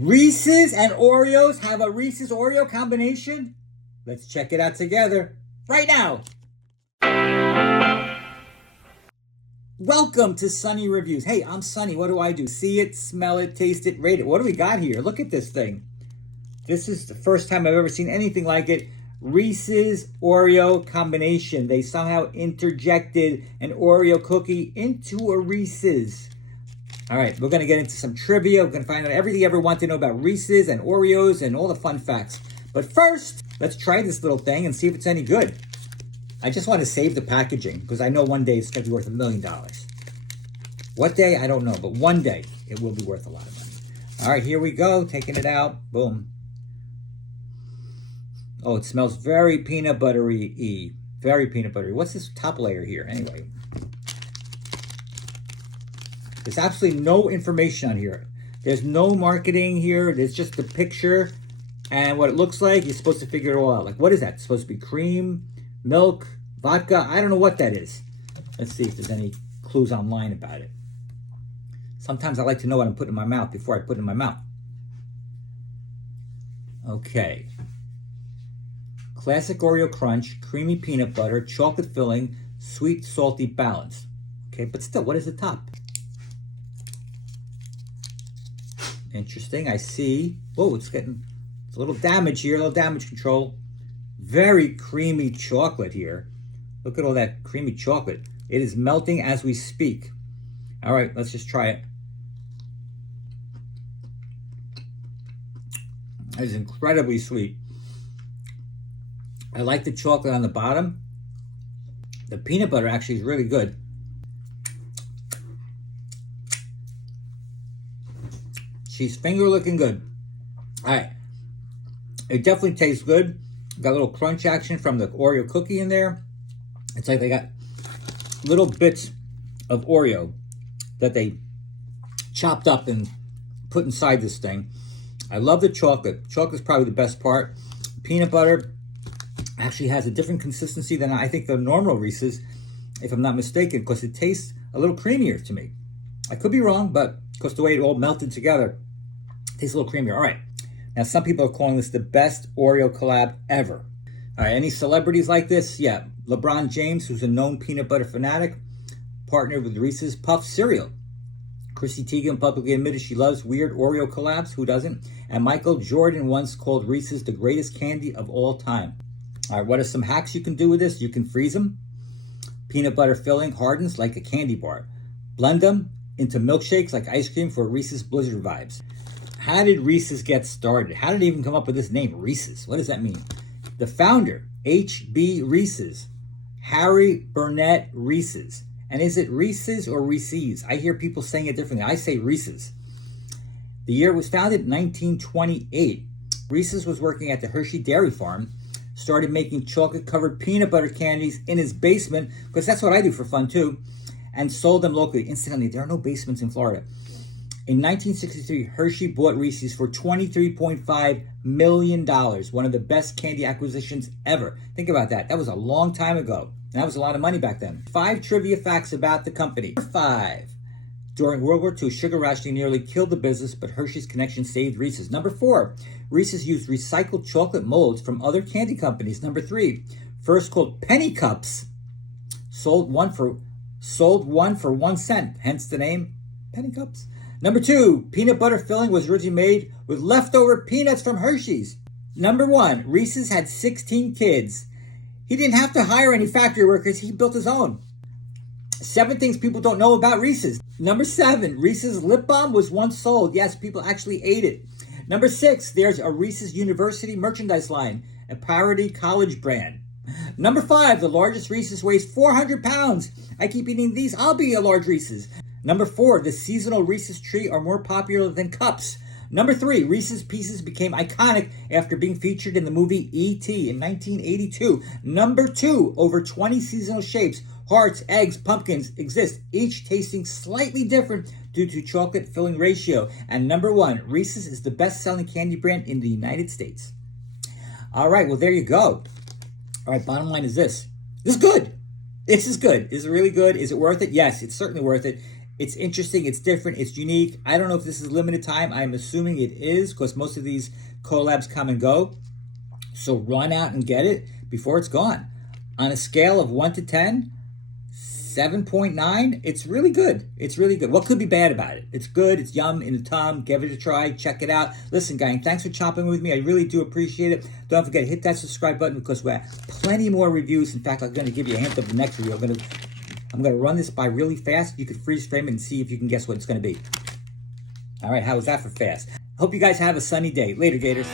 Reese's and Oreos have a Reese's Oreo combination? Let's check it out together right now. Welcome to Sunny Reviews. Hey, I'm Sunny. What do I do? See it, smell it, taste it, rate it. What do we got here? Look at this thing. This is the first time I've ever seen anything like it. Reese's Oreo combination. They somehow interjected an Oreo cookie into a Reese's. All right, we're going to get into some trivia. We're going to find out everything you ever want to know about Reese's and Oreos and all the fun facts. But first, let's try this little thing and see if it's any good. I just want to save the packaging because I know one day it's going to be worth $1 million. What day? I don't know, but one day it will be worth a lot of money. All right, here we go. Taking it out. Boom. Oh, it smells very peanut buttery-y. Very peanut buttery. What's this top layer here? Anyway. There's absolutely no information on here. There's no marketing here. There's just the picture and what it looks like. You're supposed to figure it all out. Like, what is that? It's supposed to be cream, milk, vodka. I don't know what that is. Let's see if there's any clues online about it. Sometimes I like to know what I'm putting in my mouth before I put it in my mouth. Okay. Classic Oreo crunch, creamy peanut butter, chocolate filling, sweet, salty balance. Okay, but still, what is the top? Interesting. I see. Whoa, it's a little damage here, a little damage control. Very creamy chocolate here. Look at all that creamy chocolate. It is melting as we speak. All right, let's just try it. It is incredibly sweet. I like the chocolate on the bottom. The peanut butter actually is really good. She's finger-licking good. All right. It definitely tastes good. Got a little crunch action from the Oreo cookie in there. It's like they got little bits of Oreo that they chopped up and put inside this thing. I love the chocolate. Chocolate's probably the best part. Peanut butter actually has a different consistency than I think the normal Reese's, if I'm not mistaken, because it tastes a little creamier to me. I could be wrong, but because the way it all melted together, it tastes a little creamier. All right. Now, some people are calling this the best Oreo collab ever. All right, any celebrities like this? Yeah, LeBron James, who's a known peanut butter fanatic, partnered with Reese's Puff cereal. Chrissy Teigen publicly admitted she loves weird Oreo collabs. Who doesn't? And Michael Jordan once called Reese's the greatest candy of all time. All right, what are some hacks you can do with this? You can freeze them. Peanut butter filling hardens like a candy bar. Blend them into milkshakes like ice cream for Reese's Blizzard vibes. How did Reese's get started? How did it even come up with this name, Reese's? What does that mean? The founder, H.B. Reeses, Harry Burnett Reeses. And is it Reese's or Reese's? I hear people saying it differently. I say Reese's. The year it was founded in 1928. Reese's was working at the Hershey Dairy Farm, started making chocolate-covered peanut butter candies in his basement, because that's what I do for fun too, and sold them locally. Incidentally, there are no basements in Florida. In 1963, Hershey bought Reese's for $23.5 million, one of the best candy acquisitions ever. Think about that. That was a long time ago. And that was a lot of money back then. 5 trivia facts about the company. Number 5. During World War II, sugar rationing nearly killed the business, but Hershey's connection saved Reese's. Number 4. Reese's used recycled chocolate molds from other candy companies. Number 3. First called penny cups. Sold one for 1 cent. Hence the name, penny cups. Number 2, peanut butter filling was originally made with leftover peanuts from Hershey's. Number 1, Reese's had 16 kids. He didn't have to hire any factory workers. He built his own. 7 things people don't know about Reese's. Number 7, Reese's lip balm was once sold. Yes, people actually ate it. Number 6, there's a Reese's University merchandise line, a parody college brand. Number 5, the largest Reese's weighs 400 pounds. I keep eating these. I'll be a large Reese's. Number 4, the seasonal Reese's tree are more popular than cups. Number 3, Reese's Pieces became iconic after being featured in the movie E.T. in 1982. Number 2, over 20 seasonal shapes, hearts, eggs, pumpkins exist, each tasting slightly different due to chocolate filling ratio. And number 1, Reese's is the best-selling candy brand in the United States. All right, well, there you go. All right, bottom line is this. This is good. This is good. Is it really good? Is it worth it? Yes, it's certainly worth it. It's interesting, it's different, it's unique. I don't know if this is limited time. I'm assuming it is because most of these collabs come and go. So run out and get it before it's gone. On a scale of 1 to 10, 7.9, it's really good. It's really good. What could be bad about it? It's good. It's yum in the tongue. Give it a try. Check it out. Listen, gang, thanks for chopping with me. I really do appreciate it. Don't forget to hit that subscribe button because we have plenty more reviews. In fact, I'm going to give you a hint of the next review. I'm going to run this by really fast. You can freeze frame it and see if you can guess what it's going to be. All right, how was that for fast? Hope you guys have a sunny day. Later, Gators.